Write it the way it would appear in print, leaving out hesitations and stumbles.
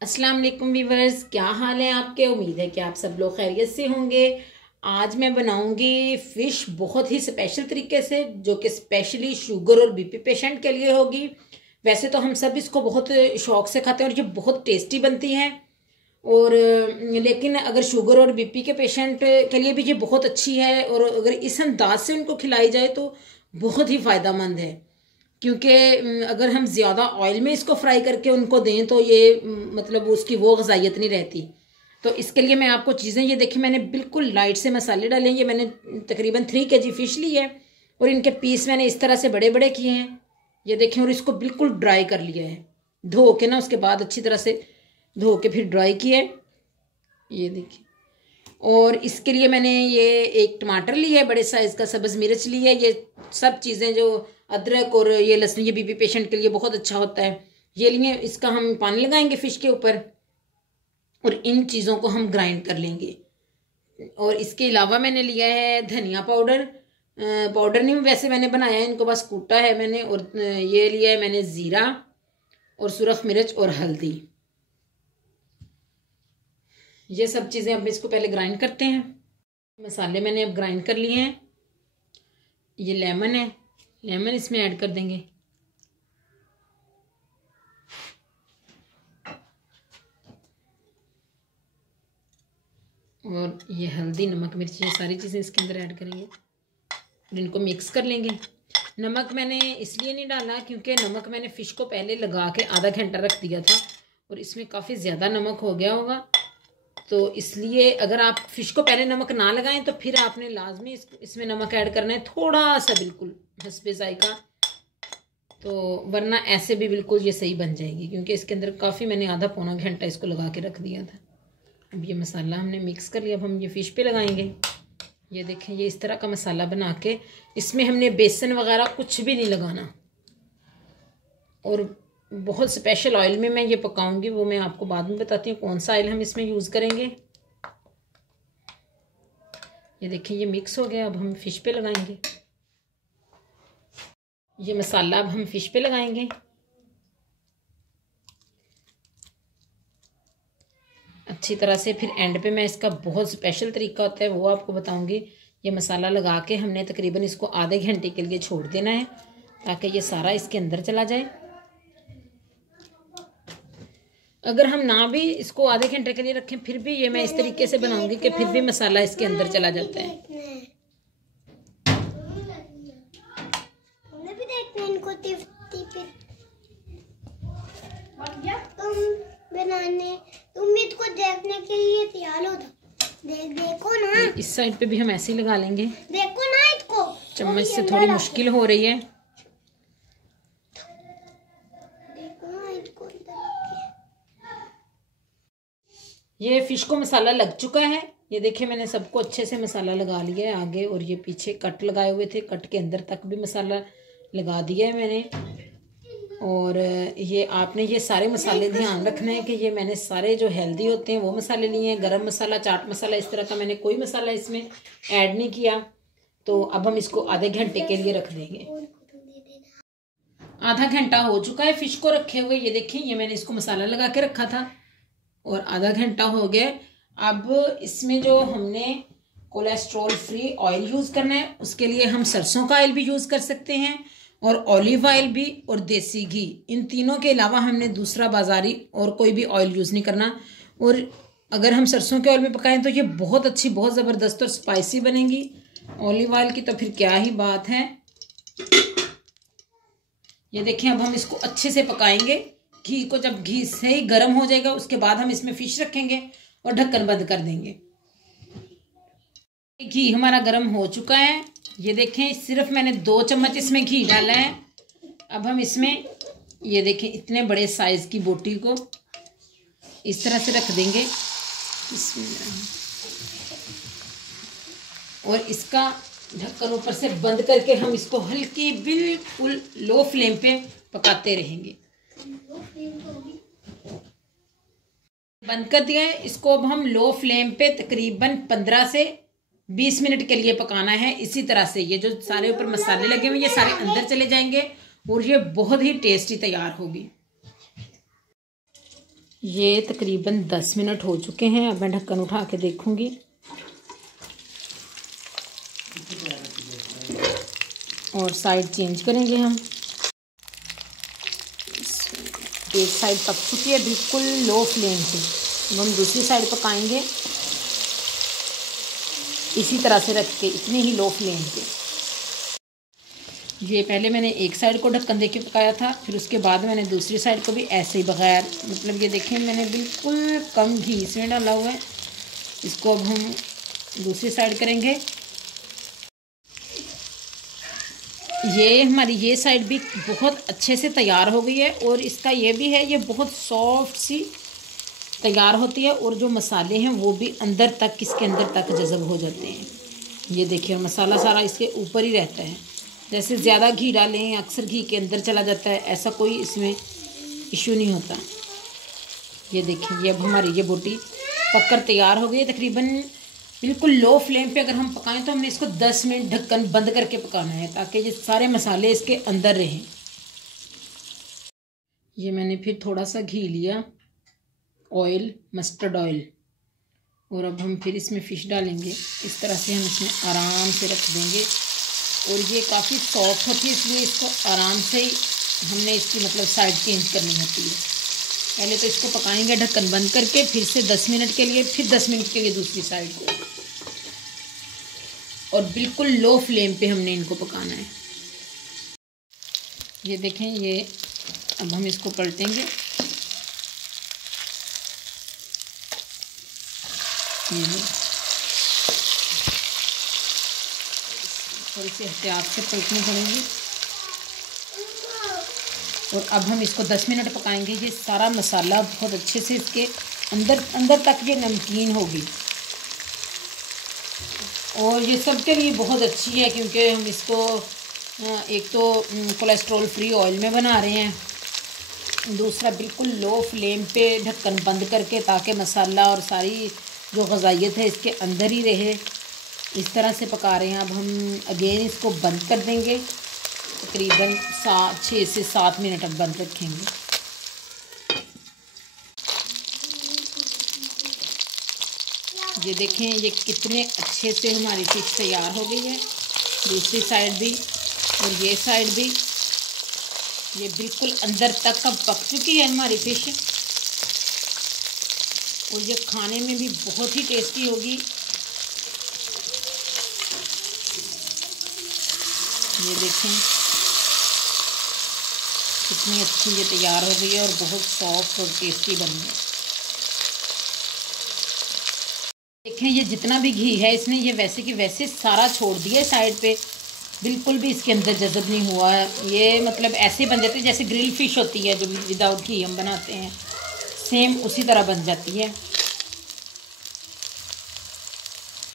अस्सलाम वालेकुम व्यूवर्स, क्या हाल है आपके। उम्मीद है कि आप सब लोग खैरियत से होंगे। आज मैं बनाऊंगी फ़िश बहुत ही स्पेशल तरीके से, जो कि स्पेशली शुगर और बीपी पेशेंट के लिए होगी। वैसे तो हम सब इसको बहुत शौक से खाते हैं और ये बहुत टेस्टी बनती है। और लेकिन अगर शुगर और बीपी के पेशेंट के लिए भी ये बहुत अच्छी है, और अगर इस अंदाज से उनको खिलाई जाए तो बहुत ही फ़ायदेमंद है। क्योंकि अगर हम ज़्यादा ऑयल में इसको फ्राई करके उनको दें तो ये मतलब उसकी वो ग़ज़ाइयत नहीं रहती। तो इसके लिए मैं आपको चीज़ें, ये देखिए मैंने बिल्कुल लाइट से मसाले डाले हैं। ये मैंने तकरीबन 3 kg फ़िश ली है और इनके पीस मैंने इस तरह से बड़े बड़े किए हैं, ये देखें। और इसको बिल्कुल ड्राई कर लिया है, धो के ना, उसके बाद अच्छी तरह से धो के फिर ड्राई किया है, ये देखिए। और इसके लिए मैंने ये एक टमाटर लिया है, बड़े साइज़ का सब्ज़ मिर्च ली है। ये सब चीज़ें, जो अदरक और ये लहसुन, ये बीपी पेशेंट के लिए बहुत अच्छा होता है, ये लिए। इसका हम पानी लगाएंगे फ़िश के ऊपर और इन चीज़ों को हम ग्राइंड कर लेंगे। और इसके अलावा मैंने लिया है धनिया पाउडर। पाउडर नहीं, वैसे मैंने बनाया है, इनको बस कूटा है मैंने। और ये लिया है मैंने ज़ीरा और सुरख मिर्च और हल्दी। ये सब चीज़ें अब इसको पहले ग्राइंड करते हैं। मसाले मैंने अब ग्राइंड कर लिए हैं। ये लेमन है, लेमन इसमें ऐड कर देंगे। और ये हल्दी, नमक, मिर्च, ये सारी चीज़ें इसके अंदर ऐड करेंगे और इनको मिक्स कर लेंगे। नमक मैंने इसलिए नहीं डाला क्योंकि नमक मैंने फ़िश को पहले लगा के आधा घंटा रख दिया था और इसमें काफ़ी ज़्यादा नमक हो गया होगा। तो इसलिए अगर आप फ़िश को पहले नमक ना लगाएं तो फिर आपने लाजमी इसमें नमक ऐड करना है, थोड़ा सा, बिल्कुल हस्बे जायका। तो वरना ऐसे भी बिल्कुल ये सही बन जाएगी, क्योंकि इसके अंदर काफ़ी मैंने आधा पौना घंटा इसको लगा के रख दिया था। अब ये मसाला हमने मिक्स कर लिया। अब हम ये फ़िश पे लगाएंगे। ये देखें, ये इस तरह का मसाला बना के, इसमें हमने बेसन वगैरह कुछ भी नहीं लगाना। और बहुत स्पेशल ऑयल में मैं ये पकाऊंगी, वो मैं आपको बाद में बताती हूँ कौन सा ऑयल हम इसमें यूज़ करेंगे। ये देखिए, ये मिक्स हो गया। अब हम फ़िश पे लगाएंगे ये मसाला। अब हम फ़िश पे लगाएंगे। अच्छी तरह से। फिर एंड पे मैं इसका बहुत स्पेशल तरीका होता है वो आपको बताऊंगी। ये मसाला लगा के हमने तकरीबन इसको आधे घंटे के लिए छोड़ देना है, ताकि ये सारा इसके अंदर चला जाए। अगर हम ना भी इसको आधे घंटे के लिए रखें फिर भी ये मैं इस तरीके से बनाऊंगी कि फिर भी मसाला इसके अंदर चला जाता है। तुम इसको देखने के लिए तैयार हो देखो ना। इस साइड पे भी हम ऐसे ही लगा लेंगे। देखो ना इसको, चम्मच से थोड़ी मुश्किल हो रही है। देखो ना इसको। ये फ़िश को मसाला लग चुका है। ये देखिए, मैंने सबको अच्छे से मसाला लगा लिया है। आगे और ये पीछे कट लगाए हुए थे, कट के अंदर तक भी मसाला लगा दिया है मैंने। और ये आपने ये सारे मसाले ध्यान रखना है कि ये मैंने सारे जो हेल्दी होते हैं वो मसाले लिए हैं। गरम मसाला, चाट मसाला, इस तरह का मैंने कोई मसाला इसमें ऐड नहीं किया। तो अब हम इसको आधे घंटे के लिए रख देंगे। आधा घंटा हो चुका है फ़िश को रखे हुए। ये देखिए, ये मैंने इसको मसाला लगा के रखा था और आधा घंटा हो गया। अब इसमें जो हमने कोलेस्ट्रॉल फ्री ऑयल यूज़ करना है, उसके लिए हम सरसों का ऑयल भी यूज़ कर सकते हैं और ऑलिव ऑयल भी और देसी घी। इन तीनों के अलावा हमने दूसरा बाज़ारी और कोई भी ऑयल यूज़ नहीं करना। और अगर हम सरसों के ऑयल में पकाएं तो ये बहुत अच्छी, बहुत ज़बरदस्त और स्पाइसी बनेगी। ऑलिव ऑयल की तो फिर क्या ही बात है। ये देखें, अब हम इसको अच्छे से पकाएंगे। घी को, जब घी सही गर्म हो जाएगा उसके बाद हम इसमें फ़िश रखेंगे और ढक्कन बंद कर देंगे। घी हमारा गर्म हो चुका है। ये देखें, सिर्फ मैंने 2 चम्मच इसमें घी डाला है। अब हम इसमें, ये देखें, इतने बड़े साइज़ की बोटी को इस तरह से रख देंगे और इसका ढक्कन ऊपर से बंद करके हम इसको हल्की, बिल्कुल लो फ्लेम पे पकाते रहेंगे। बंद कर दिया है इसको। अब हम लो फ्लेम पे तकरीबन 15 से 20 मिनट के लिए पकाना है। इसी तरह से ये जो सारे ऊपर मसाले लगे हुए ये सारे अंदर चले जाएंगे और ये बहुत ही टेस्टी तैयार होगी। ये तकरीबन 10 मिनट हो चुके हैं। अब मैं ढक्कन उठा के देखूंगी। और साइड चेंज करेंगे हम। एक साइड पक चुकी है बिल्कुल लो फ्लेम पे। अब हम दूसरी साइड पकाएंगे इसी तरह से रख के, इतनी ही लो फ्लेम पे। ये पहले मैंने एक साइड को ढक्कन देके पकाया था, फिर उसके बाद मैंने दूसरी साइड को भी ऐसे ही बगैर, मतलब ये देखें मैंने बिल्कुल कम घी इसमें डाला हुआ है। इसको अब हम दूसरी साइड करेंगे। ये हमारी ये साइड भी बहुत अच्छे से तैयार हो गई है और इसका ये भी है, ये बहुत सॉफ्ट सी तैयार होती है और जो मसाले हैं वो भी अंदर तक, इसके अंदर तक जज़ब हो जाते हैं। ये देखिए मसाला सारा इसके ऊपर ही रहता है। जैसे ज़्यादा घी डालें अक्सर घी के अंदर चला जाता है, ऐसा कोई इसमें इशू नहीं होता। ये देखिए ये अब हमारी ये बोटी पककर तैयार हो गई है। तकरीबन बिल्कुल लो फ्लेम पे अगर हम पकाएं तो हमने इसको 10 मिनट ढक्कन बंद करके पकाना है ताकि ये सारे मसाले इसके अंदर रहें। ये मैंने फिर थोड़ा सा घी लिया, ऑयल, मस्टर्ड ऑयल, और अब हम फिर इसमें फ़िश डालेंगे। इस तरह से हम इसमें आराम से रख देंगे। और ये काफ़ी सॉफ्ट होती है इसलिए इसको आराम से ही हमने इसकी मतलब साइड चेंज करनी होती है। पहले तो इसको पकाएंगे ढक्कन बंद करके, फिर से 10 मिनट के लिए, फिर 10 मिनट के लिए दूसरी साइड को, और बिल्कुल लो फ्लेम पे हमने इनको पकाना है। ये देखें ये अब हम इसको पलटेंगे। थोड़ी सी एहतियात से पलटनी पड़ेगी। और अब हम इसको 10 मिनट पकाएंगे। ये सारा मसाला बहुत अच्छे से इसके अंदर तक ये नमकीन होगी और ये सबके लिए बहुत अच्छी है क्योंकि हम इसको एक तो कोलेस्ट्रॉल फ्री ऑयल में बना रहे हैं, दूसरा बिल्कुल लो फ्लेम पे ढक्कन बंद करके ताकि मसाला और सारी जो ग़िज़ाइयत है इसके अंदर ही रहे, इस तरह से पका रहे हैं। अब हम अगेन इसको बंद कर देंगे, तकरीबन 6 से 7 मिनट अब बंद रखेंगे। ये देखें ये कितने अच्छे से हमारी फ़िश तैयार हो गई है। दूसरी साइड भी और ये साइड भी, ये बिल्कुल अंदर तक अब पक चुकी है हमारी फ़िश और ये खाने में भी बहुत ही टेस्टी होगी। ये देखें कितनी अच्छी ये तैयार हो गई है और बहुत सॉफ्ट और टेस्टी बनी है। देखें ये जितना भी घी है इसने ये वैसे कि वैसे सारा छोड़ दिया साइड पे, बिल्कुल भी इसके अंदर जज़ब नहीं हुआ है। ये मतलब ऐसे बन जाते हैं जैसे ग्रिल फ़िश होती है जो विदाउट घी हम बनाते हैं, सेम उसी तरह बन जाती है।